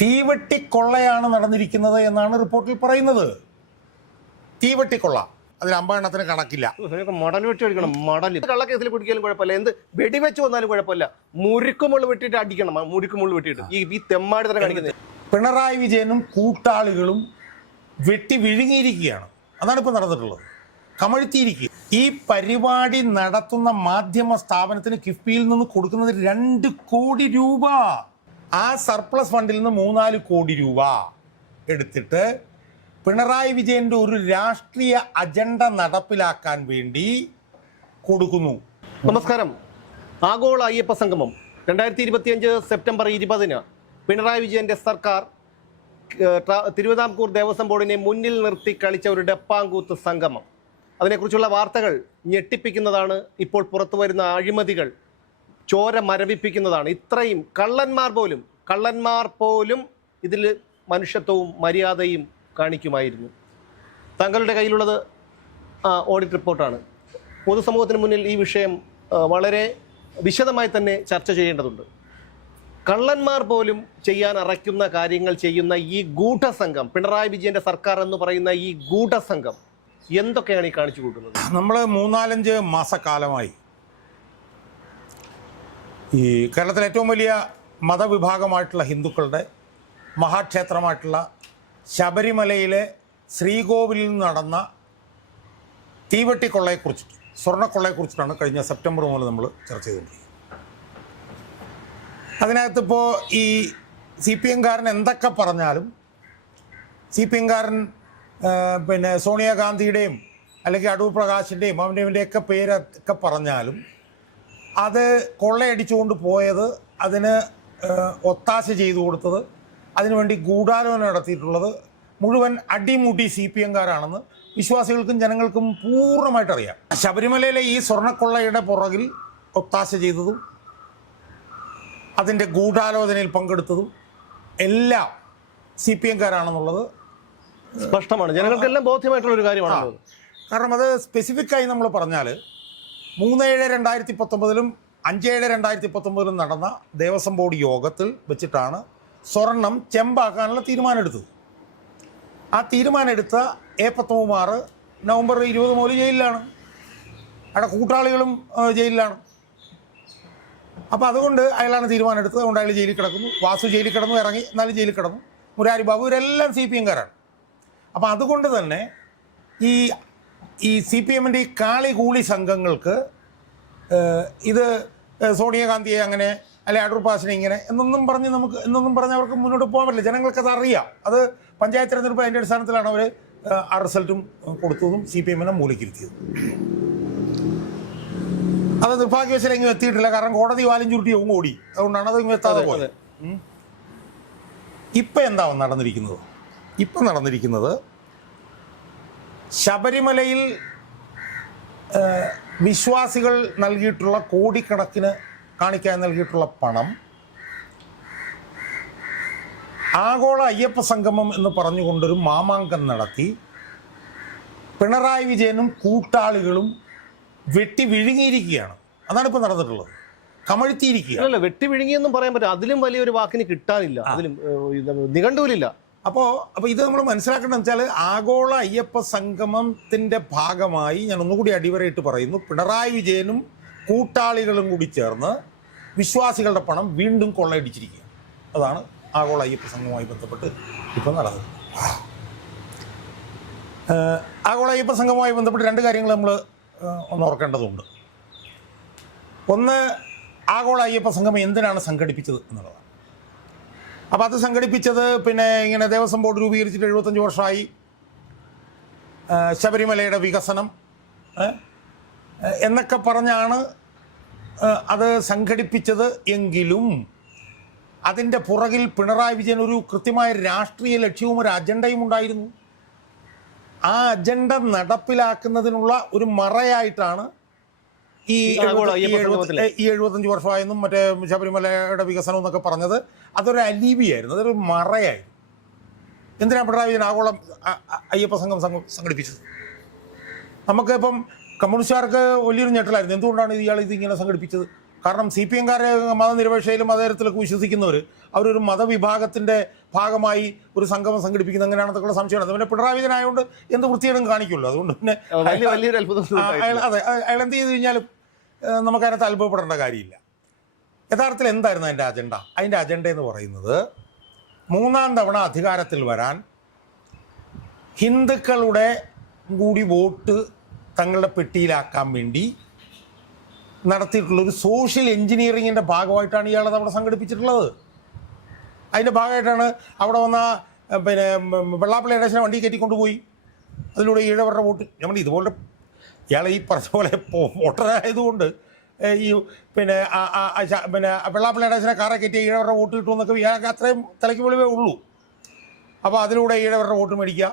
തീവെട്ടിക്കൊള്ളയാണ് നടന്നിരിക്കുന്നത് എന്നാണ് റിപ്പോർട്ടിൽ പറയുന്നത്. തീവെട്ടിക്കൊള്ള. അതിന് അമ്പെണ്ണത്തിന് കണക്കില്ല. മടൽ വെട്ടി അടിക്കണം മടൽ കള്ളക്കേസിൽ പിടിക്കാനും കുഴപ്പമില്ല. എന്ത് വെടിവെച്ച് വന്നാലും കുഴപ്പമില്ല. മുരുക്കുമുള്ള വെട്ടിയിട്ട് അടിക്കണം മുരുക്കുമുള്ള വെട്ടിയിട്ട്. ഈ ഈ തെമ്മാടി തന്നെ കാണിക്കുന്നത്. പിണറായി വിജയനും കൂട്ടാളികളും വെട്ടി വിഴുങ്ങിയിരിക്കുകയാണ്. അതാണ് ഇപ്പോൾ നടന്നിട്ടുള്ളത്. കമഴ്ത്തിയിരിക്കുക. ഈ പരിപാടി നടത്തുന്ന മാധ്യമ സ്ഥാപനത്തിന് കിഫ്ബിയിൽ നിന്ന് കൊടുക്കുന്നത് രണ്ട് കോടി രൂപ. ആ സർപ്ലസ് ഫണ്ടിൽ നിന്ന് മൂന്നാൽ കോടി രൂപ എടുത്തിട്ട് പിണറായി വിജയന്റെ ഒരു രാഷ്ട്രീയ അജണ്ട നടപ്പിലാക്കാൻ വേണ്ടി കൊടുക്കുന്നു. നമസ്കാരം. ആഗോള അയ്യപ്പ സംഗമം രണ്ടായിരത്തി ഇരുപത്തിയഞ്ച് സെപ്റ്റംബർ ഇരുപതിന് പിണറായി വിജയന്റെ സർക്കാർ തിരുവിതാംകൂർ ദേവസ്വം ബോർഡിനെ മുന്നിൽ നിർത്തി കളിച്ച ഒരു ഡപ്പാങ്കൂത്ത് സംഗമം. അതിനെക്കുറിച്ചുള്ള വാർത്തകൾ ഞെട്ടിപ്പിക്കുന്നതാണ് ഇപ്പോൾ പുറത്തു വരുന്ന അഴിമതികൾ ചോര മരവിപ്പിക്കുന്നതാണ്. ഇത്രയും കള്ളന്മാർ പോലും കള്ളന്മാർ പോലും ഇതിൽ മനുഷ്യത്വവും മര്യാദയും കാണിക്കുമായിരുന്നു. താങ്കളുടെ കയ്യിലുള്ളത് ഓഡിറ്റ് റിപ്പോർട്ടാണ് പൊതുസമൂഹത്തിന് മുന്നിൽ ഈ വിഷയം വളരെ വിശദമായി തന്നെ ചർച്ച ചെയ്യേണ്ടതുണ്ട്. കള്ളന്മാർ പോലും ചെയ്യാൻ അറയ്ക്കുന്ന കാര്യങ്ങൾ ചെയ്യുന്ന ഈ ഗൂഢസംഘം പിണറായി വിജയന്റെ സർക്കാർ എന്ന് പറയുന്ന ഈ ഗൂഢസംഘം എന്തൊക്കെയാണ് ഈ കാണിച്ചു കൂട്ടുന്നത് നമ്മൾ മൂന്നാലഞ്ച് മാസക്കാലമായി ഈ കേരളത്തിലെ ഏറ്റവും വലിയ മതവിഭാഗമായിട്ടുള്ള ഹിന്ദുക്കളുടെ മഹാക്ഷേത്രമായിട്ടുള്ള ശബരിമലയിലെ ശ്രീകോവിലിൽ നടന്ന തീവെട്ടിക്കൊള്ളയെക്കുറിച്ചിട്ട് സ്വർണക്കൊള്ളയെക്കുറിച്ചിട്ടാണ് കഴിഞ്ഞ സെപ്റ്റംബർ മുതൽ നമ്മൾ ചർച്ച ചെയ്തുകൊണ്ടിരിക്കുന്നത്. അതിനകത്തിപ്പോൾ ഈ സി പി എംകാരൻ എന്തൊക്കെ പറഞ്ഞാലും സി പി എംകാരൻ പിന്നെ സോണിയാഗാന്ധിയുടെയും അല്ലെങ്കിൽ അടൂർ പ്രകാശിന്റെയും അവന്റെ ഇവന്റെയൊക്കെ പേരൊക്കെ പറഞ്ഞാലും അത് കൊള്ളയടിച്ചുകൊണ്ട് പോയത് അതിന് ഒത്താശ ചെയ്തു കൊടുത്തത്. അതിനുവേണ്ടി ഗൂഢാലോചന നടത്തിയിട്ടുള്ളത് മുഴുവൻ അടിമുടി സി പി എംകാരാണെന്ന് വിശ്വാസികൾക്കും ജനങ്ങൾക്കും പൂർണമായിട്ട് അറിയാം ശബരിമലയിലെ ഈ സ്വർണക്കൊള്ളയുടെ പുറകിൽ ഒത്താശ ചെയ്തതും അതിന്റെ ഗൂഢാലോചനയിൽ പങ്കെടുത്തതും എല്ലാം സി പി എംകാരാണെന്നുള്ളത്. സ്പഷ്ടമാണ്. ജനങ്ങൾക്കെല്ലാം ബോധ്യമായിട്ടുള്ള ഒരു കാര്യമാണ് കാരണം അത് സ്പെസിഫിക്കായി നമ്മൾ പറഞ്ഞാൽ മൂന്ന് ഏഴ് രണ്ടായിരത്തി പത്തൊമ്പതിലും അഞ്ചേഴ് രണ്ടായിരത്തി പത്തൊമ്പതിൽ നടന്ന ദേവസ്വം ബോർഡ് യോഗത്തിൽ വെച്ചിട്ടാണ് സ്വർണം ചെമ്പാക്കാനുള്ള തീരുമാനം എടുത്തത് ആ തീരുമാനം എടുത്ത എ പത്തൊമ്പുമാർ നവംബർ ഇരുപത് മുതൽ ജയിലിലാണ്. അവിടെ കൂട്ടാളികളും ജയിലിലാണ്. അപ്പോൾ അതുകൊണ്ട് അയാളാണ് തീരുമാനം എടുത്തത് അതുകൊണ്ട് അയാൾ ജയിലിൽ കിടക്കുന്നു. വാസു ജയിലിൽ കിടന്നു ഇറങ്ങി എന്നാലും ജയിലിൽ കിടന്നു. മുരാരി ബാബു ഇവരെല്ലാം സി പി എംകാരാണ്. അപ്പോൾ അതുകൊണ്ട് തന്നെ ഈ ഈ സി പി എമ്മിന്റെ ഈ കാളി കൂളി സംഘങ്ങൾക്ക് ഇത് സോണിയാഗാന്ധിയെ അങ്ങനെ അല്ലെ അടൂർ പാസിനെ ഇങ്ങനെ എന്നൊന്നും പറഞ്ഞ് നമുക്ക് എന്നൊന്നും പറഞ്ഞ് അവർക്ക് മുന്നോട്ട് പോകാൻ പറ്റില്ല. ജനങ്ങൾക്കത് അറിയാം. അത് പഞ്ചായത്ത് തെരഞ്ഞെടുപ്പ് അതിന്റെ അടിസ്ഥാനത്തിലാണ് അവർ ആ റിസൾട്ടും കൊടുത്തതും സി പി എമ്മിനെ മൂലക്കിരുത്തിയത്. അത് നിർഭാഗ്യവശാൽ എങ്ങും എത്തിയിട്ടില്ല. കാരണം കോടതി വാലും ചുരുട്ടി ഒന്നും ഓടി. അതുകൊണ്ടാണ് അത് എത്താതെ അതെ, പോയത്. ഇപ്പം എന്താവും നടന്നിരിക്കുന്നത്? ഇപ്പം നടന്നിരിക്കുന്നത് ശബരിമലയിൽ വിശ്വാസികൾ നൽകിയിട്ടുള്ള കോടിക്കണക്കിന് കാണിക്കാൻ നൽകിയിട്ടുള്ള പണം ആഗോള അയ്യപ്പ സംഗമം എന്ന് പറഞ്ഞുകൊണ്ടൊരു മാമാങ്കം നടത്തി. പിണറായി വിജയനും കൂട്ടാളികളും വെട്ടി വിഴുങ്ങിയിരിക്കുകയാണ്. അതാണ് ഇപ്പോൾ നടന്നിട്ടുള്ളത്. കമഴ്ത്തിയിരിക്കുക അല്ല വെട്ടി വിഴുങ്ങിയെന്നും പറയാൻ പറ്റും അതിലും വലിയൊരു വാക്കിന് കിട്ടാനില്ല. അതിലും നിഘണ്ടുവിലില്ല അപ്പോൾ അപ്പോൾ ഇത് നമ്മൾ മനസ്സിലാക്കേണ്ടതെന്ന് വെച്ചാൽ ആഗോള അയ്യപ്പ സംഗമത്തിന്റെ ഭാഗമായി ഞാൻ ഒന്നുകൂടി അടിവരയിട്ട് പറയുന്നു. പിണറായി വിജയനും കൂട്ടാളികളും കൂടി ചേർന്ന് വിശ്വാസികളുടെ പണം വീണ്ടും കൊള്ളയടിച്ചിരിക്കുക അതാണ് ആഗോള അയ്യപ്പ സംഘവുമായി ബന്ധപ്പെട്ട് ഇപ്പം നടന്നത്. ആഗോള അയ്യപ്പ സംഘവുമായി ബന്ധപ്പെട്ട് രണ്ട് കാര്യങ്ങൾ നമ്മൾ ഒന്ന് ഓർക്കേണ്ടതുണ്ട്. ഒന്ന് ആഗോള അയ്യപ്പ സംഘം എന്തിനാണ് സംഘടിപ്പിച്ചത് എന്നുള്ളതാണ്. അപ്പോൾ അത് സംഘടിപ്പിച്ചത് പിന്നെ ഇങ്ങനെ ദേവസ്വം ബോർഡ് രൂപീകരിച്ചിട്ട് എഴുപത്തഞ്ച് വർഷമായി. ശബരിമലയുടെ വികസനം. എന്നൊക്കെ പറഞ്ഞാണ് അത് സംഘടിപ്പിച്ചത് എങ്കിലും അതിന്റെ പുറകിൽ പിണറായി വിജയൻ ഒരു കൃത്യമായ രാഷ്ട്രീയ ലക്ഷ്യവും ഒരു അജണ്ടയും ഉണ്ടായിരുന്നു. ആ അജണ്ട നടപ്പിലാക്കുന്നതിനുള്ള ഒരു മറയായിട്ടാണ് ഈ ഈ എഴുപത്തഞ്ച് വർഷമായെന്നും മറ്റേ ശബരിമലയുടെ വികസനം എന്നൊക്കെ പറഞ്ഞത് അതൊരു അലീബിയായിരുന്നു അതൊരു മറയായിരുന്നു. എന്തിനാ പിണറായി വിജയൻ ആഗോളം അയ്യപ്പ സംഘം സംഘ- സംഘടിപ്പിച്ചത്? നമുക്ക് ഇപ്പം കമ്മ്യൂണിസ്റ്റുകാർക്ക് വലിയൊരു ഞെട്ടലായിരുന്നു. എന്തുകൊണ്ടാണ് ഇയാൾ ഇതിങ്ങനെ സംഘടിപ്പിച്ചത്? കാരണം സി പി എംകാരെ മതനിരപേക്ഷയിലും മതതരത്തിലൊക്കെ വിശ്വസിക്കുന്നവർ അവരൊരു മതവിഭാഗത്തിന്റെ ഭാഗമായി ഒരു സംഗമം സംഘടിപ്പിക്കുന്ന എങ്ങനെയാണെന്നൊക്കെ സംശയമാണ്. പിന്നെ പിണറായി വിജയൻ ആയതുകൊണ്ട് എന്ത് വൃത്തിയേടും കാണിക്കുള്ളൂ അതുകൊണ്ട് പിന്നെ അയാൾ അതെ അയാൾ എന്ത് ചെയ്ത് കഴിഞ്ഞാലും നമുക്കതിനകത്ത് അത്ഭുതപ്പെടേണ്ട കാര്യമില്ല. യഥാർത്ഥത്തിൽ എന്തായിരുന്നു അതിന്റെ അജണ്ട അതിന്റെ അജണ്ട എന്ന് പറയുന്നത് മൂന്നാം തവണ അധികാരത്തിൽ വരാൻ ഹിന്ദുക്കളുടെ കൂടി വോട്ട് തങ്ങളുടെ പെട്ടിയിലാക്കാൻ വേണ്ടി നടത്തിയിട്ടുള്ള ഒരു സോഷ്യൽ എഞ്ചിനീയറിങ്ങിന്റെ ഭാഗമായിട്ടാണ് ഇയാളത് അവിടെ സംഘടിപ്പിച്ചിട്ടുള്ളത്. അതിന്റെ ഭാഗമായിട്ടാണ് അവിടെ വന്ന പിന്നെ വെള്ളാപ്പള്ളി ഇടേശനെ വണ്ടി കയറ്റിക്കൊണ്ടുപോയി. അതിലൂടെ ഈഴവരുടെ വോട്ട്. നമ്മൾ ഇതുപോലെ ഇയാൾ ഈ പറഞ്ഞ പോലെ വോട്ടറായതുകൊണ്ട് ഈ പിന്നെ പിന്നെ വെള്ളാപ്പള്ളി ഇടേശനെ കാറെ കയറ്റി ഈഴവരുടെ വോട്ട് കിട്ടുമെന്നൊക്കെ ഇയാൾക്ക് അത്രയും തലയ്ക്ക് വെളിവേ ഉള്ളൂ. അപ്പോൾ അതിലൂടെ ഈഴവരുടെ വോട്ട് മേടിക്കുക.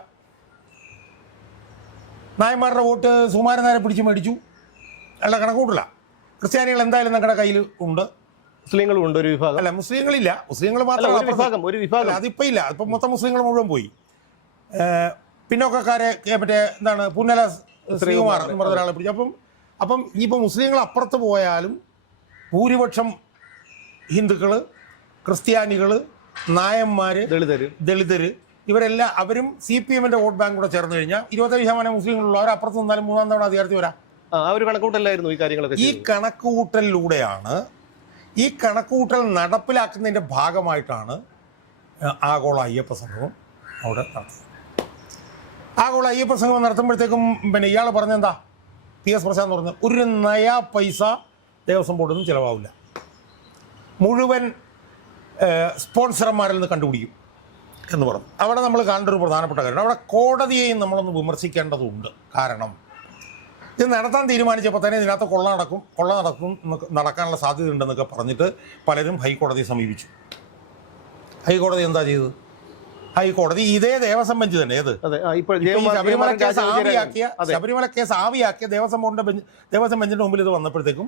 നായന്മാരുടെ വോട്ട് സുമാരൻ നേരെ പിടിച്ച് മേടിച്ചു. അല്ല കണക്കൂട്ടില്ല ക്രിസ്ത്യാനികൾ എന്തായാലും നിങ്ങളുടെ കയ്യിൽ ഉണ്ട്. മുസ്ലിങ്ങളും ഉണ്ട് ഒരു വിഭാഗം. അല്ല മുസ്ലിങ്ങളില്ല. മുസ്ലിങ്ങൾ മാത്രമല്ല വിഭാഗം ഒരു വിഭാഗം. അതിപ്പോൾ ഇല്ല. ഇപ്പം മൊത്തം മുസ്ലിങ്ങൾ മുഴുവൻ പോയി. പിന്നോക്കക്കാരെ മറ്റേ എന്താണ് പുന്നല ശ്രീകുമാർ എന്ന് പറഞ്ഞ ഒരാളെ പിടിച്ചു. അപ്പം അപ്പം ഇനിയിപ്പോൾ മുസ്ലിങ്ങൾ അപ്പുറത്ത് പോയാലും ഭൂരിപക്ഷം ഹിന്ദുക്കൾ ക്രിസ്ത്യാനികൾ നായന്മാർ ദളിതർ ദളിതർ ഇവരെല്ലാം അവരും സി പി എമ്മിന്റെ വോട്ട് ബാങ്ക് കൂടെ ചേർന്ന് കഴിഞ്ഞാൽ ഇരുപത്തഞ്ച് ശതമാനം മുസ്ലിങ്ങളുള്ളവർ അപ്പുറത്ത് നിന്നാലും മൂന്നാം തവണ അധികാരത്തിൽ വരാം. ആ ഒരു കണക്കൂട്ടല്ലായിരുന്നു ഈ കാര്യങ്ങളൊക്കെ ഈ. കണക്കുകൂട്ടലിലൂടെയാണ് ഈ കണക്കുകൂട്ടൽ നടപ്പിലാക്കുന്നതിന്റെ ഭാഗമായിട്ടാണ് ആഗോള അയ്യപ്പ സംഘം അവിടെ നടത്തിയത് ആഗോള ഈ പ്രസംഗം നടത്തുമ്പോഴത്തേക്കും പിന്നെ ഇയാൾ പറഞ്ഞെന്താ? പി എസ് പ്രസാദ് പറഞ്ഞ ഒരു നയാ പൈസ ദേവസ്വം ബോർഡിൽ നിന്ന് ചിലവാവില്ല. മുഴുവൻ സ്പോൺസർമാരിൽ നിന്ന് കണ്ടുപിടിക്കും. എന്ന് പറഞ്ഞു. അവിടെ നമ്മൾ കാണേണ്ട ഒരു പ്രധാനപ്പെട്ട കാര്യം അവിടെ കോടതിയെയും നമ്മളൊന്ന് വിമർശിക്കേണ്ടതുണ്ട്. കാരണം ഇത് നടത്താൻ തീരുമാനിച്ചപ്പോൾ തന്നെ ഇതിനകത്ത് കൊള്ള നടക്കും കൊള്ള നടക്കും നടക്കാനുള്ള സാധ്യത ഉണ്ടെന്നൊക്കെ പറഞ്ഞിട്ട് പലരും ഹൈക്കോടതിയെ സമീപിച്ചു. ഹൈക്കോടതി എന്താ ചെയ്തത്? ഹൈക്കോടതി ഇതേ ദേവസ്വം ബെഞ്ച് തന്നെ ഏത്? ശബരിമല കേസ് ആവിയാക്കിയ ശബരിമല കേസ് ആവിയാക്കിയ ദേവസ്വം ബോർഡിന്റെ ബെഞ്ച് ദേവസ്വം ബെഞ്ചിന്റെ മുമ്പിൽ ഇത് വന്നപ്പോഴത്തേക്കും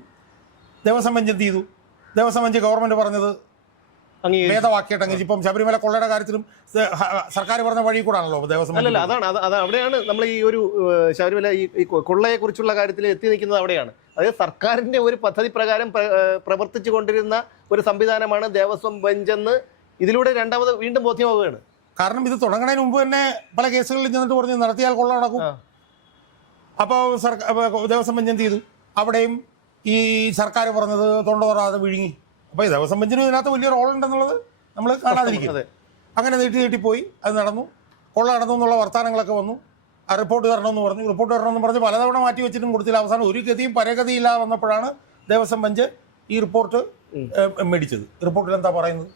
ദേവസ്വം ബെഞ്ച് എന്ത് ചെയ്തു? ദേവസ്വം ബെഞ്ച് ഗവൺമെന്റ് പറഞ്ഞത് അംഗീകരിച്ചു. ഭേദവാക്കിയിട്ട് അങ്ങനെ ഇപ്പം ശബരിമല കൊള്ളയുടെ കാര്യത്തിലും സർക്കാർ പറഞ്ഞ വഴി കൂടാണല്ലോ ദേവസ്വം അല്ല അല്ലല്ല അതാണ് അത് അവിടെയാണ് നമ്മൾ ഈ ഒരു ശബരിമല ഈ കൊള്ളയെക്കുറിച്ചുള്ള കൊള്ളയെ കുറിച്ചുള്ള കാര്യത്തിൽ എത്തി നിൽക്കുന്നത് അവിടെയാണ്. അതായത് സർക്കാരിന്റെ ഒരു പദ്ധതി പ്രകാരം പ്രവർത്തിച്ചു കൊണ്ടിരുന്ന ഒരു സംവിധാനമാണ് ദേവസ്വം ബെഞ്ചെന്ന് ഇതിലൂടെ രണ്ടാമത് വീണ്ടും ബോധ്യമാവുകയാണ്. കാരണം ഇത് തുടങ്ങുന്നതിന് മുമ്പ് തന്നെ പല കേസുകളിൽ ചെന്നിട്ട് പറഞ്ഞു നടത്തിയാൽ കൊള്ള നടക്കും അപ്പൊ അപ്പോൾ സർക്കാർ ദേവസ്വം ബെഞ്ച് എന്ത് ചെയ്തു? അവിടെയും ഈ സർക്കാർ പറഞ്ഞത് തൊണ്ട വിഴുങ്ങി. അപ്പോൾ ഈ ദേവസ്വം ബെഞ്ചിന് ഇതിനകത്ത് വലിയ റോൾ ഉണ്ടെന്നുള്ളത് നമ്മൾ കാണാതിരിക്കും. അങ്ങനെ നീട്ടി നീട്ടിപ്പോയി അത് നടന്നു. കൊള്ള നടന്നു എന്നുള്ള വർത്തമാനങ്ങളൊക്കെ വന്നു. ആ റിപ്പോർട്ട് തരണമെന്ന് പറഞ്ഞു. റിപ്പോർട്ട് തരണമെന്ന് പറഞ്ഞ് പലതവണ മാറ്റി വെച്ചിട്ടും കൊടുത്തില്ല. അവസാനം ഒരു ഗതിയും പരഗതിയില്ല വന്നപ്പോഴാണ് ദേവസ്വം ബെഞ്ച് ഈ റിപ്പോർട്ട് മേടിച്ചത്. റിപ്പോർട്ടിൽ എന്താ പറയുന്നത്?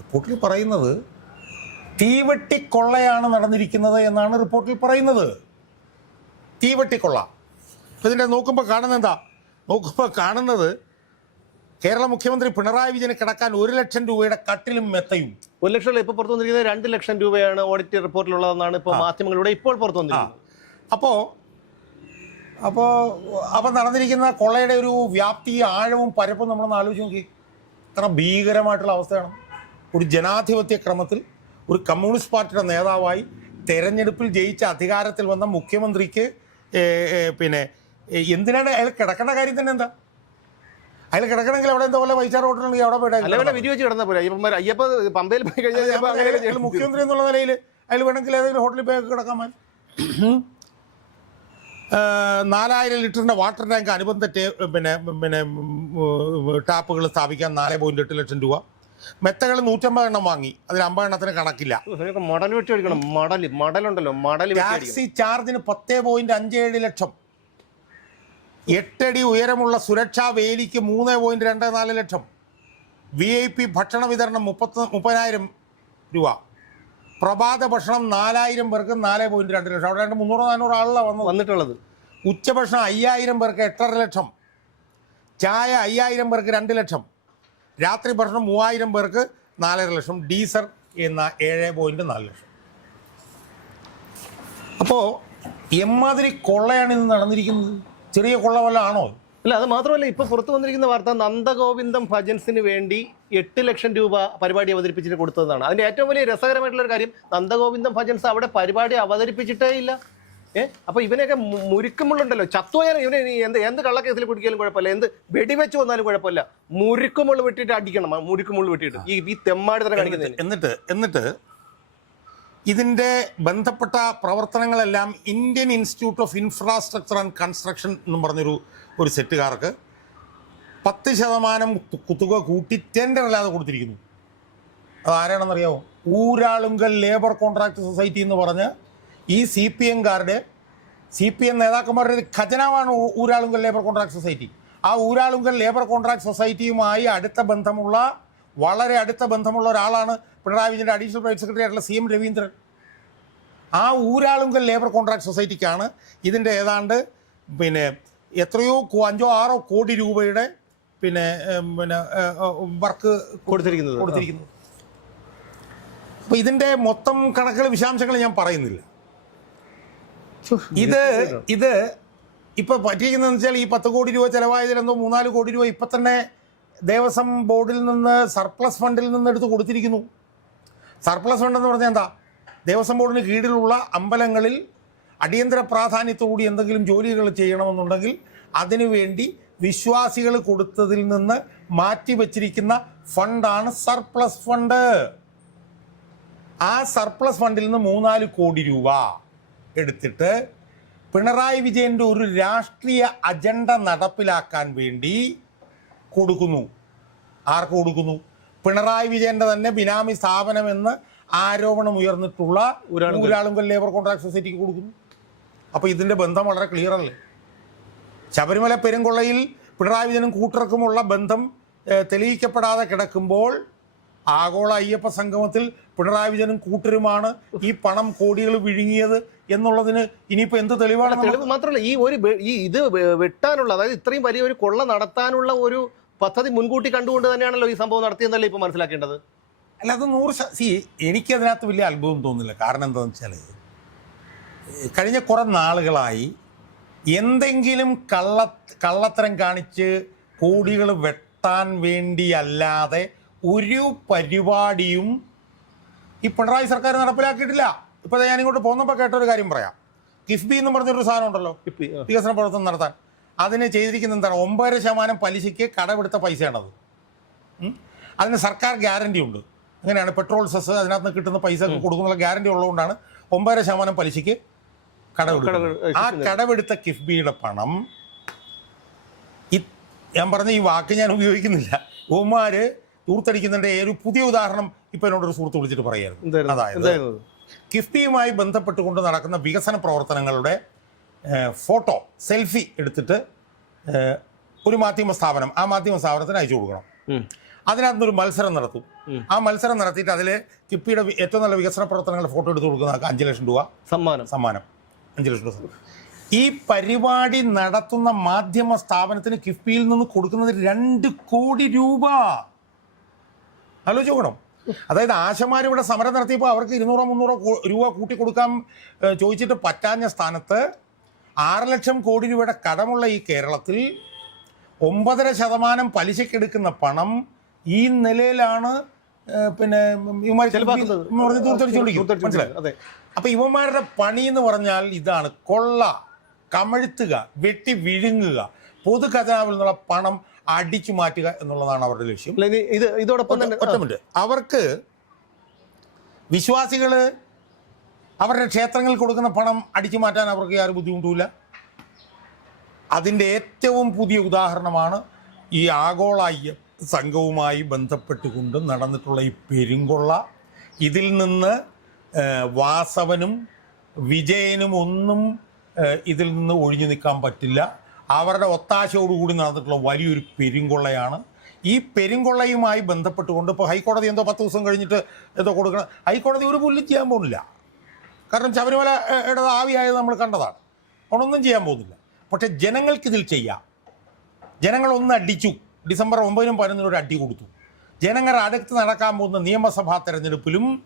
റിപ്പോർട്ടിൽ പറയുന്നത് തീവെട്ടിക്കൊള്ളയാണ് നടന്നിരിക്കുന്നത് എന്നാണ് റിപ്പോർട്ടിൽ പറയുന്നത്. തീവെട്ടിക്കൊള്ള. കൊള്ള ഇതിന്റെ നോക്കുമ്പോൾ കാണുന്നത് എന്താ നോക്കുമ്പോൾ കാണുന്നത് കേരള മുഖ്യമന്ത്രി പിണറായി വിജയനെ കിടക്കാൻ ഒരു ലക്ഷം രൂപയുടെ കട്ടിലും മെത്തയും. ഒരു ലക്ഷം ഇപ്പോൾ ഇപ്പൊ പുറത്തു വന്നിരിക്കുന്നത് രണ്ട് ലക്ഷം രൂപയാണ് ഓഡിറ്റ് റിപ്പോർട്ടിലുള്ളതെന്നാണ് ഇപ്പോൾ മാധ്യമങ്ങളിലൂടെ ഇപ്പോൾ പുറത്തു വന്നിരിക്കുന്നത്. അപ്പോൾ അപ്പോൾ അപ്പം നടന്നിരിക്കുന്ന കൊള്ളയുടെ ഒരു വ്യാപ്തി ആഴവും പരപ്പും നമ്മളൊന്ന് ആലോചിച്ച് നോക്കി. ഇത്ര ഭീകരമായിട്ടുള്ള അവസ്ഥയാണ്. ഒരു ജനാധിപത്യ ക്രമത്തിൽ ഒരു കമ്മ്യൂണിസ്റ്റ് പാർട്ടിയുടെ നേതാവായി തെരഞ്ഞെടുപ്പിൽ ജയിച്ച അധികാരത്തിൽ വന്ന മുഖ്യമന്ത്രിക്ക് പിന്നെ എന്തിനാണ് അയാൾ കിടക്കേണ്ട കാര്യം തന്നെ എന്താ? അയാൾ കിടക്കണമെങ്കിൽ അവിടെ എന്താ പോലെ പൈസ റോട്ടിലുണ്ടെങ്കിൽ അവിടെ പോയിട്ട് വിരിവെച്ച് കിടന്ന പോലെ അയ്യപ്പ പമ്പയിൽ പോയി കഴിഞ്ഞാൽ. മുഖ്യമന്ത്രി എന്നുള്ള നിലയിൽ അയാൾ വേണമെങ്കിൽ ഏതെങ്കിലും ഹോട്ടലിൽ പോയി കിടക്കാൻ മതി നാലായിരം ലിറ്ററിന്റെ വാട്ടർ ടാങ്ക് അനുബന്ധ പിന്നെ പിന്നെ ടാപ്പുകൾ സ്ഥാപിക്കാൻ നാല് പോയിന്റ് എട്ട് ലക്ഷം രൂപ. മെത്തകൾ നൂറ്റമ്പത് എണ്ണം വാങ്ങി. അതിൽ അമ്പത് എണ്ണത്തിന് കണക്കില്ല മടൽ വെട്ടി അടിക്കണം. മടൽ മടലുണ്ടല്ലോ. മടൽ ടാക്സി ചാർജിന് പത്തേ പോയിന്റ് അഞ്ച് ഏഴ് ലക്ഷം. എട്ടടി ഉയരമുള്ള സുരക്ഷാ വേലിക്ക് മൂന്ന് പോയിന്റ് രണ്ട് നാല് ലക്ഷം. വി ഐ പി ഭക്ഷണ വിതരണം മുപ്പത്തി മുപ്പതിനായിരം രൂപ. പ്രഭാത ഭക്ഷണം നാലായിരം പേർക്ക് നാല് പോയിന്റ് രണ്ട് ലക്ഷം. അവിടെ രണ്ട് മുന്നൂറ് നാനൂറ് ആളാണ് വന്നത്. വന്നിട്ടുള്ളത്. ഉച്ചഭക്ഷണം അയ്യായിരം പേർക്ക് എട്ടര ലക്ഷം. ചായ അയ്യായിരം പേർക്ക് രണ്ട് ലക്ഷം. രാത്രി ഭക്ഷണം മൂവായിരം പേർക്ക് നാലര ലക്ഷം ഡീസൽ എന്ന ഏഴ് പോയിന്റ് നാല് ലക്ഷം. അപ്പോൾ എമ്മാതിരി കൊള്ളയാണ് ഇത് നടന്നിരിക്കുന്നത്. ചെറിയ കൊള്ള വല്ല ആണോ? അല്ല അത് മാത്രമല്ല ഇപ്പൊ പുറത്തു വന്നിരിക്കുന്ന വാർത്ത നന്ദഗോവിന്ദം ഭജൻസിന് വേണ്ടി എട്ട് ലക്ഷം രൂപ പരിപാടി അവതരിപ്പിച്ചിട്ട് കൊടുത്തതാണ്. അതിന്റെ ഏറ്റവും വലിയ രസകരമായിട്ടുള്ള ഒരു കാര്യം നന്ദഗോവിന്ദം ഭജൻസ് അവിടെ പരിപാടി അവതരിപ്പിച്ചിട്ടേ ഇല്ല. അപ്പൊ ഇവനെയൊക്കെ മുരുക്കുമുള്ളുണ്ടല്ലോ. ചത്തുപോയാലും ഇവനെ എന്ത് എന്ത് കള്ളക്കേസിൽ കുടിക്കാലും കുഴപ്പമില്ല. എന്ത് വെടിവെച്ച് വന്നാലും കുഴപ്പമില്ല. മുരുക്കുമുള്ള വെട്ടിയിട്ട് അടിക്കണം. മുരുക്കുമുള്ള വിട്ടിട്ട്. ഈ ഈ തെമ്മാടി തന്നെ കാണിക്കുന്നത് എന്നിട്ട് എന്നിട്ട് ഇതിന്റെ ബന്ധപ്പെട്ട പ്രവർത്തനങ്ങളെല്ലാം Indian institute of infrastructure and construction എന്ന് പറഞ്ഞൊരു ഒരു സെറ്റുകാർക്ക് പത്ത് ശതമാനം തുക കൂട്ടി ടെൻഡർ അല്ലാതെ കൊടുത്തിരിക്കുന്നു. അത് ആരാണെന്നറിയാമോ ഊരാളുങ്കൽ ലേബർ കോൺട്രാക്ട് സൊസൈറ്റി എന്ന് പറഞ്ഞ് ഈ സി പി എംകാരുടെ സി പി എം നേതാക്കന്മാരുടെ ഒരു ഖജനാവാണ് ഊരാളുങ്കൽ ലേബർ കോൺട്രാക്ട് സൊസൈറ്റി ആ ഊരാളുങ്കൽ ലേബർ കോൺട്രാക്ട് സൊസൈറ്റിയുമായി അടുത്ത ബന്ധമുള്ള വളരെ അടുത്ത ബന്ധമുള്ള ഒരാളാണ് പിണറായി വിജയന്റെ അഡീഷണൽ പ്രൈവറ്റ് സെക്രട്ടറി ആയിട്ടുള്ള സി എം രവീന്ദ്രൻ. ആ ഊരാളുങ്കൽ ലേബർ കോൺട്രാക്ട് സൊസൈറ്റിക്കാണ് ഇതിന്റെ ഏതാണ്ട് പിന്നെ എത്രയോ അഞ്ചോ ആറോ കോടി രൂപയുടെ പിന്നെ പിന്നെ വർക്ക് കൊടുത്തിരിക്കുന്നത്. കൊടുത്തിരിക്കുന്നു അപ്പോൾ ഇതിന്റെ മൊത്തം കണക്കുകൾ വിശദാംശങ്ങൾ ഞാൻ പറയുന്നില്ല. ഇത് ഇത് ഇപ്പൊ പറ്റിയിരിക്കുന്നതെന്ന് വെച്ചാൽ ഈ പത്ത് കോടി രൂപ ചെലവായതിലെന്തോ മൂന്നാൽ കോടി രൂപ ഇപ്പൊ തന്നെ ദേവസ്വം ബോർഡിൽ നിന്ന് സർപ്ലസ് ഫണ്ടിൽ നിന്ന് എടുത്ത് കൊടുത്തിരിക്കുന്നു. സർപ്ലസ് ഫണ്ട് എന്ന് പറഞ്ഞാൽ എന്താ? ദേവസ്വം ബോർഡിന് കീഴിലുള്ള അമ്പലങ്ങളിൽ അടിയന്തര പ്രാധാന്യത്തോടുകൂടി എന്തെങ്കിലും ജോലികൾ ചെയ്യണമെന്നുണ്ടെങ്കിൽ അതിനുവേണ്ടി വിശ്വാസികൾ കൊടുത്തതിൽ നിന്ന് മാറ്റി വച്ചിരിക്കുന്ന ഫണ്ടാണ് സർപ്ലസ് ഫണ്ട്. ആ സർപ്ലസ് ഫണ്ടിൽ നിന്ന് മൂന്നാൽ കോടി രൂപ. എടുത്തിട്ട് പിണറായി വിജയന്റെ ഒരു രാഷ്ട്രീയ അജണ്ട നടപ്പിലാക്കാൻ വേണ്ടി കൊടുക്കുന്നു. ആർക്ക് കൊടുക്കുന്നു? പിണറായി വിജയന്റെ തന്നെ ബിനാമി സ്ഥാപനമെന്ന് ആരോപണം ഉയർന്നിട്ടുള്ള ഊരാളുങ്കൽ. ലേബർ കോൺട്രാക്ട് സൊസൈറ്റിക്ക് കൊടുക്കുന്നു. അപ്പോൾ ഇതിന്റെ ബന്ധം വളരെ ക്ലിയർ അല്ലേ? ശബരിമല പെരുങ്കൊള്ളയിൽ പിണറായി വിജയനും കൂട്ടർക്കുമുള്ള ബന്ധം തെളിയിക്കപ്പെടാതെ കിടക്കുമ്പോൾ ആഗോള അയ്യപ്പ സംഗമത്തിൽ പിണറായി വിജയനും കൂട്ടരുമാണ്. ഈ പണം കോടികൾ വിഴുങ്ങിയത് എന്നുള്ളതിന് ഇനിയിപ്പോ എന്ത് തെളിവാണ് തെളിവ് മാത്രമല്ല ഈ ഒരു ഈ ഇത് വെട്ടാനുള്ള അതായത് ഇത്രയും വലിയ ഒരു കൊള്ള നടത്താനുള്ള ഒരു പദ്ധതി മുൻകൂട്ടി കണ്ടുകൊണ്ട് തന്നെയാണല്ലോ ഈ സംഭവം നടത്തിയെന്നല്ലേ ഇപ്പൊ മനസ്സിലാക്കേണ്ടത്? അല്ല അത് നൂറ് സി എനിക്കതിനകത്ത് വലിയ അത്ഭുതം തോന്നുന്നില്ല. കാരണം എന്താണെന്ന് വെച്ചാൽ കഴിഞ്ഞ കുറെ നാളുകളായി എന്തെങ്കിലും കള്ള കള്ളത്തരം കാണിച്ച് കോടികൾ വെട്ടാൻ വേണ്ടിയല്ലാതെ ഒരു പരിപാടിയും ഈ പിണറായി സർക്കാർ നടപ്പിലാക്കിയിട്ടില്ല. ഇപ്പൊ ഞാൻ ഇങ്ങോട്ട് പോന്നപ്പോൾ കേട്ട ഒരു കാര്യം പറയാം. കിഫ്ബി എന്ന് പറഞ്ഞൊരു സാധനം ഉണ്ടല്ലോ. വികസന പ്രവർത്തനം നടത്താൻ. അതിന് ചെയ്തിരിക്കുന്ന എന്താണ്? ഒമ്പതര ശതമാനം പലിശയ്ക്ക് കടമെടുത്ത പൈസയാണത്. അതിന് സർക്കാർ ഗ്യാരണ്ടി ഉണ്ട്. അങ്ങനെയാണ് പെട്രോൾ സെസ് അതിനകത്ത് നിന്ന് കിട്ടുന്ന പൈസ കൊടുക്കുന്ന ഗ്യാരണ്ടി ഉള്ളതുകൊണ്ടാണ് ഒമ്പതര ശതമാനം പലിശയ്ക്ക് കടമെടുക്കുന്നത്. കടമെടു- ആ കടമെടുത്ത കിഫ്ബിയുടെ പണം ഞാൻ പറഞ്ഞ ഈ വാക്ക് ഞാൻ ഉപയോഗിക്കുന്നില്ല. ഉമാര് തൂർത്തടിക്കുന്നതിന്റെ ഒരു പുതിയ ഉദാഹരണം ഇപ്പൊ എന്നോടൊരു സുഹൃത്ത് വിളിച്ചിട്ട് പറയായിരുന്നു. അതായത്? കിഫ്ബിയുമായി ബന്ധപ്പെട്ടുകൊണ്ട് നടക്കുന്ന വികസന പ്രവർത്തനങ്ങളുടെ ഫോട്ടോ സെൽഫി എടുത്തിട്ട് ഒരു മാധ്യമ സ്ഥാപനം ആ മാധ്യമ സ്ഥാപനത്തിന് അയച്ചു കൊടുക്കണം. അതിനകത്തുനിന്നൊരു മത്സരം നടത്തും. ആ മത്സരം നടത്തിയിട്ട് അതിൽ കിഫ്ബിയുടെ ഏറ്റവും നല്ല വികസന പ്രവർത്തനങ്ങളുടെ ഫോട്ടോ എടുത്ത് കൊടുക്കുന്ന അഞ്ച് ലക്ഷം രൂപ. സമ്മാനം. സമ്മാനം. അഞ്ച് ലക്ഷം രൂപ. ഈ പരിപാടി നടത്തുന്ന മാധ്യമ സ്ഥാപനത്തിന് കിഫ്ബിയിൽ നിന്ന് കൊടുക്കുന്നത് രണ്ട് കോടി രൂപ. ആലോചിക്കണം അതായത് ആശമാർ ഇവിടെ സമരം നടത്തിയപ്പോൾ അവർക്ക് ഇരുന്നൂറോ മുന്നൂറോ രൂപ കൂട്ടി കൊടുക്കാൻ ചോദിച്ചിട്ട് പറ്റാഞ്ഞ സ്ഥാനത്ത് ആറ് ലക്ഷം കോടി രൂപയുടെ കടമുള്ള ഈ കേരളത്തിൽ ഒമ്പതര ശതമാനം പലിശക്കെടുക്കുന്ന പണം ഈ നിലയിലാണ് പിന്നെ ഇവന്മാർ അപ്പൊ ഇവന്മാരുടെ പണി എന്ന് പറഞ്ഞാൽ ഇതാണ്. കൊള്ള കമഴ്ത്തുക വെട്ടി വിഴുങ്ങുക. പൊതു ഖജനാവിൽ നിന്നുള്ള പണം അടിച്ചു മാറ്റുക എന്നുള്ളതാണ് അവരുടെ ലക്ഷ്യം. ഇത് ഇതോടൊപ്പം തന്നെ അവർക്ക് വിശ്വാസികൾ അവരുടെ ക്ഷേത്രങ്ങൾ കൊടുക്കുന്ന പണം അടിച്ചു മാറ്റാൻ അവർക്ക് യാതൊരു ബുദ്ധിമുട്ടുമില്ല. അതിന്റെ ഏറ്റവും പുതിയ ഉദാഹരണമാണ് ഈ ആഗോള അയ്യപ്പ സംഘവുമായി ബന്ധപ്പെട്ടുകൊണ്ട് നടന്നിട്ടുള്ള ഈ പെരുങ്കൊള്ള. ഇതിൽ നിന്ന് വാസവനും വിജയനും ഒന്നും ഇതിൽ നിന്ന് ഒഴിഞ്ഞു നിൽക്കാൻ പറ്റില്ല. അവരുടെ ഒത്താശയോടുകൂടി നടന്നിട്ടുള്ള വലിയൊരു പെരുങ്കൊള്ളയാണ്. ഈ പെരുങ്കൊള്ളയുമായി ബന്ധപ്പെട്ടുകൊണ്ട് ഇപ്പോൾ ഹൈക്കോടതി എന്തോ പത്ത് ദിവസം കഴിഞ്ഞിട്ട് എന്തോ കൊടുക്കണം. ഹൈക്കോടതി ഒരു പുല്ലും ചെയ്യാൻ പോകുന്നില്ല. കാരണം ശബരിമല ഇടത് ആവിയായത് നമ്മൾ കണ്ടതാണ്. അതുകൊണ്ടൊന്നും ചെയ്യാൻ പോകുന്നില്ല. പക്ഷേ ജനങ്ങൾക്കിതിൽ ചെയ്യാം. ജനങ്ങളൊന്ന് അടിച്ചു. ഡിസംബർ ഒമ്പതിനും പതിനൊന്നിനും ഒരു അടി കൊടുത്തു. ജനങ്ങൾ അടുത്ത് നടക്കാൻ പോകുന്ന നിയമസഭാ തെരഞ്ഞെടുപ്പിലും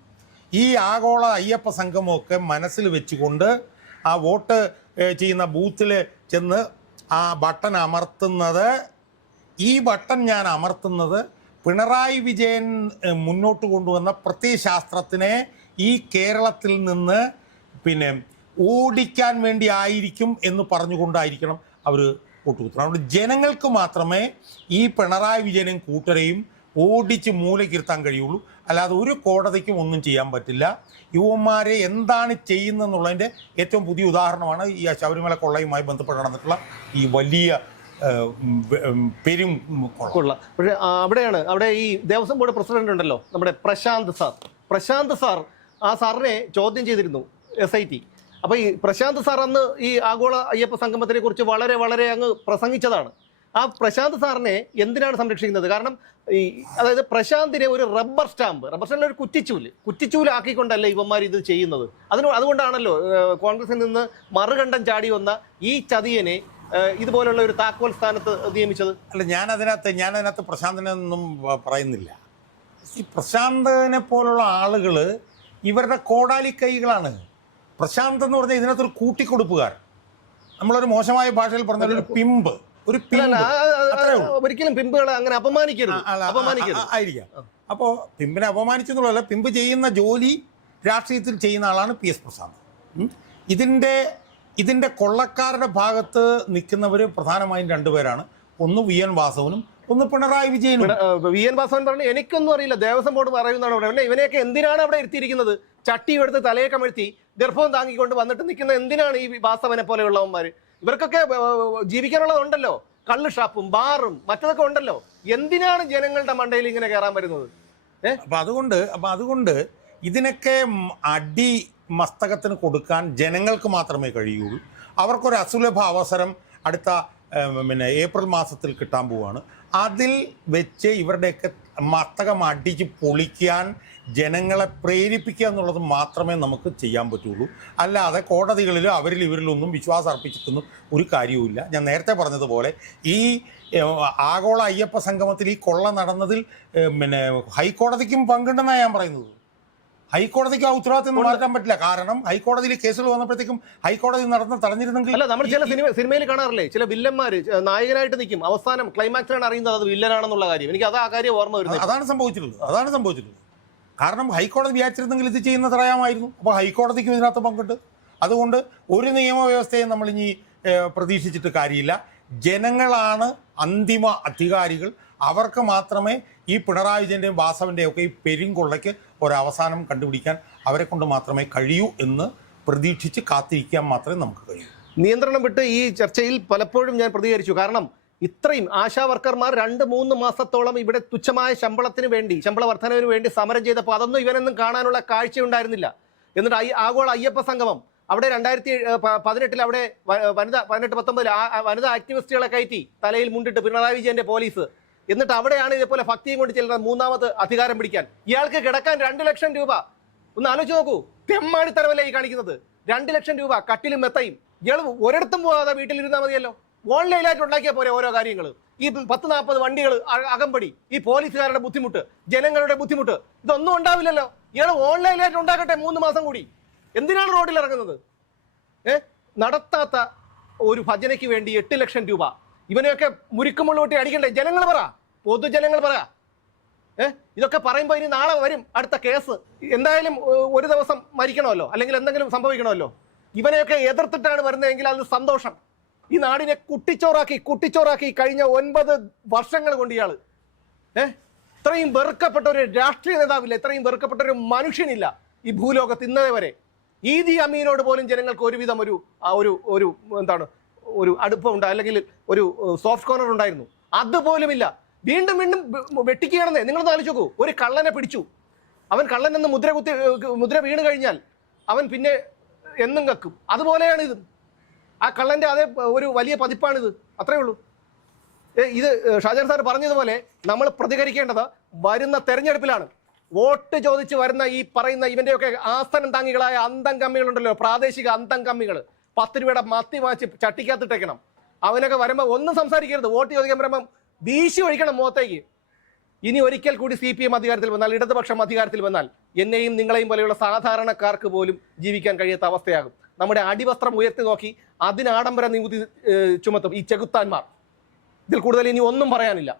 ഈ ആഗോള അയ്യപ്പ സംഘമൊക്കെ മനസ്സിൽ വെച്ചുകൊണ്ട് ആ വോട്ട് ചെയ്യുന്ന ബൂത്തിൽ ചെന്ന് ആ ബട്ടൺ അമർത്തുന്നത് ഈ ബട്ടൺ ഞാൻ അമർത്തുന്നത് പിണറായി വിജയൻ മുന്നോട്ട് കൊണ്ടുവന്ന പ്രത്യയശാസ്ത്രത്തിനെ ഈ കേരളത്തിൽ നിന്ന് പിന്നെ ഓടിക്കാൻ വേണ്ടി ആയിരിക്കും എന്ന് പറഞ്ഞുകൊണ്ടായിരിക്കണം അവർ കൂട്ടുകുത്തുന്നത് അതുകൊണ്ട് ജനങ്ങൾക്ക് മാത്രമേ ഈ പിണറായി വിജയനും കൂട്ടരെയും ഓടിച്ച് മൂലക്കിരുത്താൻ കഴിയുള്ളൂ. അല്ലാതെ ഒരു കോടതിക്കും ഒന്നും ചെയ്യാൻ പറ്റില്ല. യുവന്മാരെ എന്താണ് ചെയ്യുന്നതെന്നുള്ളതിന്റെ ഏറ്റവും പുതിയ ഉദാഹരണമാണ് ഈ ശബരിമല കൊള്ളയുമായി ബന്ധപ്പെട്ട് നടന്നിട്ടുള്ള ഈ വലിയ പെരും കൊള്ളാം. പക്ഷേ അവിടെയാണ് അവിടെ ഈ ദേവസ്വം ബോർഡ് പ്രസിഡന്റ് ഉണ്ടല്ലോ നമ്മുടെ പ്രശാന്ത് സാർ. പ്രശാന്ത് സാർ ആ സാറിനെ ചോദ്യം ചെയ്തിരുന്നു എസ് ഐ ടി അപ്പോൾ ഈ പ്രശാന്ത് സാർ അന്ന് ഈ ആഗോള അയ്യപ്പ സംഗമത്തിനെ കുറിച്ച് വളരെ വളരെ അങ്ങ് പ്രസംഗിച്ചതാണ്. ആ പ്രശാന്ത് സാറിനെ എന്തിനാണ് സംരക്ഷിക്കുന്നത്? കാരണം ഈ അതായത് പ്രശാന്തിനെ ഒരു റബ്ബർ സ്റ്റാമ്പ് റബ്ബർ സ്റ്റാമ്പിൽ ഒരു കുറ്റിച്ചൂൽ കുറ്റിച്ചൂലാക്കിക്കൊണ്ടല്ലേ ഇവന്മാർ ഇത് ചെയ്യുന്നത്? അതിന് അതുകൊണ്ടാണല്ലോ കോൺഗ്രസിൽ നിന്ന് മറുകണ്ഠം ചാടി വന്ന ഈ ചതിയനെ ഇതുപോലുള്ള ഒരു താക്കോൽ സ്ഥാനത്ത് നിയമിച്ചത്? അല്ല ഞാൻ അതിനകത്ത് ഞാൻ അതിനകത്ത് പ്രശാന്തിനെ ഒന്നും പ- പറയുന്നില്ല. ഈ പ്രശാന്തിനെ പോലുള്ള ആളുകൾ ഇവരുടെ കോടാലി കൈകളാണ്. പ്രശാന്ത് എന്ന് പറഞ്ഞാൽ ഇതിനകത്തൊരു കൂട്ടിക്കൊടുപ്പുകാർ നമ്മളൊരു മോശമായ ഭാഷയിൽ പറഞ്ഞ ഒരു പിമ്പ്. ഒരു. ഒരിക്കലും പിമ്പുകളെ അങ്ങനെ അപമാനിക്കരുത്. അപമാനിക്കരുത്. ആയിരിക്കാം. അപ്പോൾ പിമ്പിനെ അപമാനിച്ചെന്നുള്ളതല്ല പിമ്പ് ചെയ്യുന്ന ജോലി രാഷ്ട്രീയത്തിൽ ചെയ്യുന്ന ആളാണ് പി എസ് ഇതിന്റെ ഇതിന്റെ ഇതിന്റെ കൊള്ളക്കാരുടെ ഭാഗത്ത് നിൽക്കുന്നവർ പ്രധാനമായും രണ്ടുപേരാണ്. ഒന്ന് വി എൻ വാസവനും ഒന്ന് പിണറായി വിജയനും. വി എൻ വാസവൻ പറഞ്ഞു എനിക്കൊന്നും അറിയില്ല. ദേവസ്വം ബോർഡ് പറയുന്നതാണ് പറയുന്നത് പിന്നെ ഇവനെയൊക്കെ എന്തിനാണ് അവിടെ ഇരുത്തിയിരിക്കുന്നത്? ചട്ടി എടുത്ത് തലയെ കമഴ്ത്തി ഗർഭവും താങ്ങിക്കൊണ്ട് വന്നിട്ട് നിൽക്കുന്ന എന്തിനാണ് ഈ വാസവനെ പോലെയുള്ളവന്മാർ ഇവർക്കൊക്കെ ജീവിക്കാനുള്ളതുണ്ടല്ലോ. കള്ള് ഷാപ്പും ബാറും മറ്റതൊക്കെ ഉണ്ടല്ലോ. എന്തിനാണ് ജനങ്ങളുടെ മണ്ടയിൽ ഇങ്ങനെ കയറാൻ വരുന്നത്? അപ്പൊ അതുകൊണ്ട് അപ്പൊ അതുകൊണ്ട് ഇതിനൊക്കെ അടി മസ്തകത്തിന് കൊടുക്കാൻ ജനങ്ങൾക്ക് മാത്രമേ കഴിയുള്ളൂ അവർക്കൊരു അസുലഭ അവസരം അടുത്ത പിന്നെ ഏപ്രിൽ മാസത്തിൽ കിട്ടാൻ പോവാണ്. അതിൽ വെച്ച് ഇവരുടെയൊക്കെ മസ്തകം അടിച്ച് പൊളിക്കാൻ ജനങ്ങളെ പ്രേരിപ്പിക്കുക എന്നുള്ളത് മാത്രമേ നമുക്ക് ചെയ്യാൻ പറ്റുള്ളൂ. അല്ലാതെ കോടതികളിൽ അവരിൽ ഇവരിലൊന്നും വിശ്വാസം അർപ്പിച്ചിട്ടൊന്നും ഒരു കാര്യവുമില്ല. ഞാൻ നേരത്തെ പറഞ്ഞതുപോലെ ഈ ആഗോള അയ്യപ്പ സംഗമത്തിൽ ഈ കൊള്ള നടന്നതിൽ പിന്നെ ഹൈക്കോടതിക്കും പങ്കുണ്ടെന്നാണ് ഞാൻ പറയുന്നത്. ഹൈക്കോടതിക്ക് ആ ഉത്തരവാദിത്വം മാറ്റാൻ പറ്റില്ല. കാരണം ഹൈക്കോടതിയിൽ കേസുകൾ വന്നപ്പോഴത്തേക്കും ഹൈക്കോടതി നടന്ന് തടഞ്ഞിരുന്നെങ്കിൽ അല്ല നമ്മൾ ചില സിനിമ സിനിമയിൽ കാണാറില്ലേ? ചില വില്ലന്മാർ നായകനായിട്ട് നിൽക്കും. അവസാനം ക്ലൈമാക്സിലാണ് അറിയുന്നത് അത് വില്ലനാണെന്നുള്ള കാര്യം. എനിക്ക് അത് ആ കാര്യം ഓർമ്മ വരുന്നത്. അതാണ് സംഭവിച്ചിട്ടുള്ളത്. അതാണ് സംഭവിച്ചിട്ടുള്ളത്. കാരണം ഹൈക്കോടതി വിചാരിച്ചിരുന്നെങ്കിൽ ഇത് ചെയ്യുന്ന തടയാമായിരുന്നു അപ്പോൾ ഹൈക്കോടതിക്കും ഇതിനകത്ത് പങ്കിട്ട്. അതുകൊണ്ട് ഒരു നിയമവ്യവസ്ഥയും നമ്മൾ ഇനി പ്രതീക്ഷിച്ചിട്ട് കാര്യമില്ല. ജനങ്ങളാണ് അന്തിമ അധികാരികൾ. അവർക്ക് മാത്രമേ ഈ പിണറായി വിജയന്റെയും വാസവന്റെയും ഒക്കെ ഈ പെരുങ്കൊള്ളയ്ക്ക് ഒരവസാനം കണ്ടുപിടിക്കാൻ അവരെ കൊണ്ട് മാത്രമേ കഴിയൂ എന്ന് പ്രതീക്ഷിച്ച് കാത്തിരിക്കാൻ മാത്രമേ നമുക്ക് കഴിയൂ. നിയന്ത്രണം വിട്ട് ഈ ചർച്ചയിൽ പലപ്പോഴും ഞാൻ പ്രതികരിച്ചു. കാരണം ഇത്രയും ആശാ വർക്കർമാർ രണ്ട് മൂന്ന് മാസത്തോളം ഇവിടെ തുച്ഛമായ ശമ്പളത്തിന് വേണ്ടി ശമ്പള വർധനവിന് വേണ്ടി സമരം ചെയ്തപ്പോൾ അതൊന്നും ഇവനൊന്നും കാണാനുള്ള കാഴ്ച ഉണ്ടായിരുന്നില്ല എന്നിട്ട് ആഗോള അയ്യപ്പ സംഗമം. അവിടെ രണ്ടായിരത്തി പതിനെട്ടിൽ അവിടെ വനിത പതിനെട്ട് പത്തൊമ്പതിൽ വനിതാ ആക്ടിവിസ്റ്റുകളെ കയറ്റി തലയിൽ മുണ്ടിട്ട് പിണറായി വിജയന്റെ പോലീസ്. എന്നിട്ട് അവിടെയാണ് ഇതേപോലെ ഭക്തിയും കൊണ്ട് ചെല്ലുന്നത് മൂന്നാമത് അധികാരം പിടിക്കാൻ. ഇയാൾക്ക് കിടക്കാൻ രണ്ട് ലക്ഷം രൂപ. ഒന്ന് ആലോചിച്ച് നോക്കൂ തെമ്മാടിത്തരവല്ലേ ഈ കാണിക്കുന്നത്? രണ്ട് ലക്ഷം രൂപ കട്ടിലും മെത്തയും. ഇയാൾ ഒരിടത്തും പോകാതെ വീട്ടിലിരുന്നാൽ മതിയല്ലോ. ഓൺലൈനായിട്ട് ഉണ്ടാക്കിയാൽ പോരെ ഓരോ കാര്യങ്ങൾ ഈ പത്ത് നാൽപ്പത് വണ്ടികൾ അകമ്പടി ഈ പോലീസുകാരുടെ ബുദ്ധിമുട്ട് ജനങ്ങളുടെ ബുദ്ധിമുട്ട് ഇതൊന്നും ഉണ്ടാവില്ലല്ലോ. ഇയാൾ ഓൺലൈനായിട്ട് ഉണ്ടാക്കട്ടെ മൂന്ന് മാസം കൂടി. എന്തിനാണ് റോഡിൽ ഇറങ്ങുന്നത്? ഏ? നടത്താത്ത ഒരു ഭജനയ്ക്ക് വേണ്ടി എട്ട് ലക്ഷം രൂപ. ഇവനെയൊക്കെ മുരുക്കുമുള്ളൂട്ടി അടിക്കണ്ടേ? ജനങ്ങൾ പറ. പൊതുജനങ്ങൾ പറ. ഏ? ഇതൊക്കെ പറയുമ്പോൾ ഇനി നാളെ വരും അടുത്ത കേസ്. എന്തായാലും ഒരു ദിവസം മരിക്കണമല്ലോ. അല്ലെങ്കിൽ എന്തെങ്കിലും സംഭവിക്കണമല്ലോ. ഇവനെയൊക്കെ എതിർത്തിട്ടാണ് വരുന്നതെങ്കിൽ അത് സന്തോഷം. ഈ നാടിനെ കുട്ടിച്ചോറാക്കി കുട്ടിച്ചോറാക്കി കഴിഞ്ഞ ഒൻപത് വർഷങ്ങൾ കൊണ്ട് ഇയാൾ ഏ? ഇത്രയും വെറുക്കപ്പെട്ട ഒരു രാഷ്ട്രീയ നേതാവില്ല ഇത്രയും വെറുക്കപ്പെട്ട ഒരു മനുഷ്യനില്ല ഈ ഭൂലോകത്ത് ഇന്നേ വരെ. ഈദി അമീനോട് പോലും ജനങ്ങൾക്ക് ഒരുവിധം ഒരു ഒരു ഒരു എന്താണ് ഒരു അടുപ്പമുണ്ട് അല്ലെങ്കിൽ ഒരു സോഫ്റ്റ് കോർണർ ഉണ്ടായിരുന്നു. അതുപോലുമില്ല. വീണ്ടും വീണ്ടും വെട്ടിക്കുകയാണെന്നേ നിങ്ങളൊന്ന് ആലോചിച്ച് ഒരു കള്ളനെ പിടിച്ചു. അവൻ കള്ളൻ എന്ന് മുദ്ര കുത്തി മുദ്ര വീണ് കഴിഞ്ഞാൽ അവൻ പിന്നെ എന്നും കക്കും. അതുപോലെയാണ് ഇത്. ആ കള്ളന്റെ അതേ ഒരു വലിയ പതിപ്പാണിത്. അത്രേ ഉള്ളൂ. ഇത് ഷാജാൻ സാർ പറഞ്ഞതുപോലെ നമ്മൾ പ്രതികരിക്കേണ്ടത് വരുന്ന തെരഞ്ഞെടുപ്പിലാണ്. വോട്ട് ചോദിച്ച് വരുന്ന ഈ പറയുന്ന ഇവന്റെയൊക്കെ ആസ്ഥാനം താങ്ങികളായ അന്തം കമ്മികളുണ്ടല്ലോ പ്രാദേശിക അന്തം കമ്മികൾ പത്ത് രൂപയുടെ മത്തി വാങ്ങിച്ച് ചട്ടിക്കകത്തിട്ടേക്കണം. അവനൊക്കെ വരുമ്പോൾ ഒന്നും സംസാരിക്കരുത്. വോട്ട് ചോദിക്കാൻ വരുമ്പം വീശി ഒഴിക്കണം മുഖത്തേക്ക്. ഇനി ഒരിക്കൽ കൂടി സി പി എം അധികാരത്തിൽ വന്നാൽ ഇടതുപക്ഷം അധികാരത്തിൽ വന്നാൽ എന്നെയും നിങ്ങളെയും പോലെയുള്ള സാധാരണക്കാർക്ക് പോലും ജീവിക്കാൻ കഴിയാത്ത അവസ്ഥയാകും. നമ്മുടെ അടിവസ്ത്രം ഉയർത്തി നോക്കി അതിനാഡംബര നികുതി ചുമത്തും ഈ ചെകുത്താന്മാർ. ഇതിൽ കൂടുതൽ ഇനി ഒന്നും പറയാനില്ല.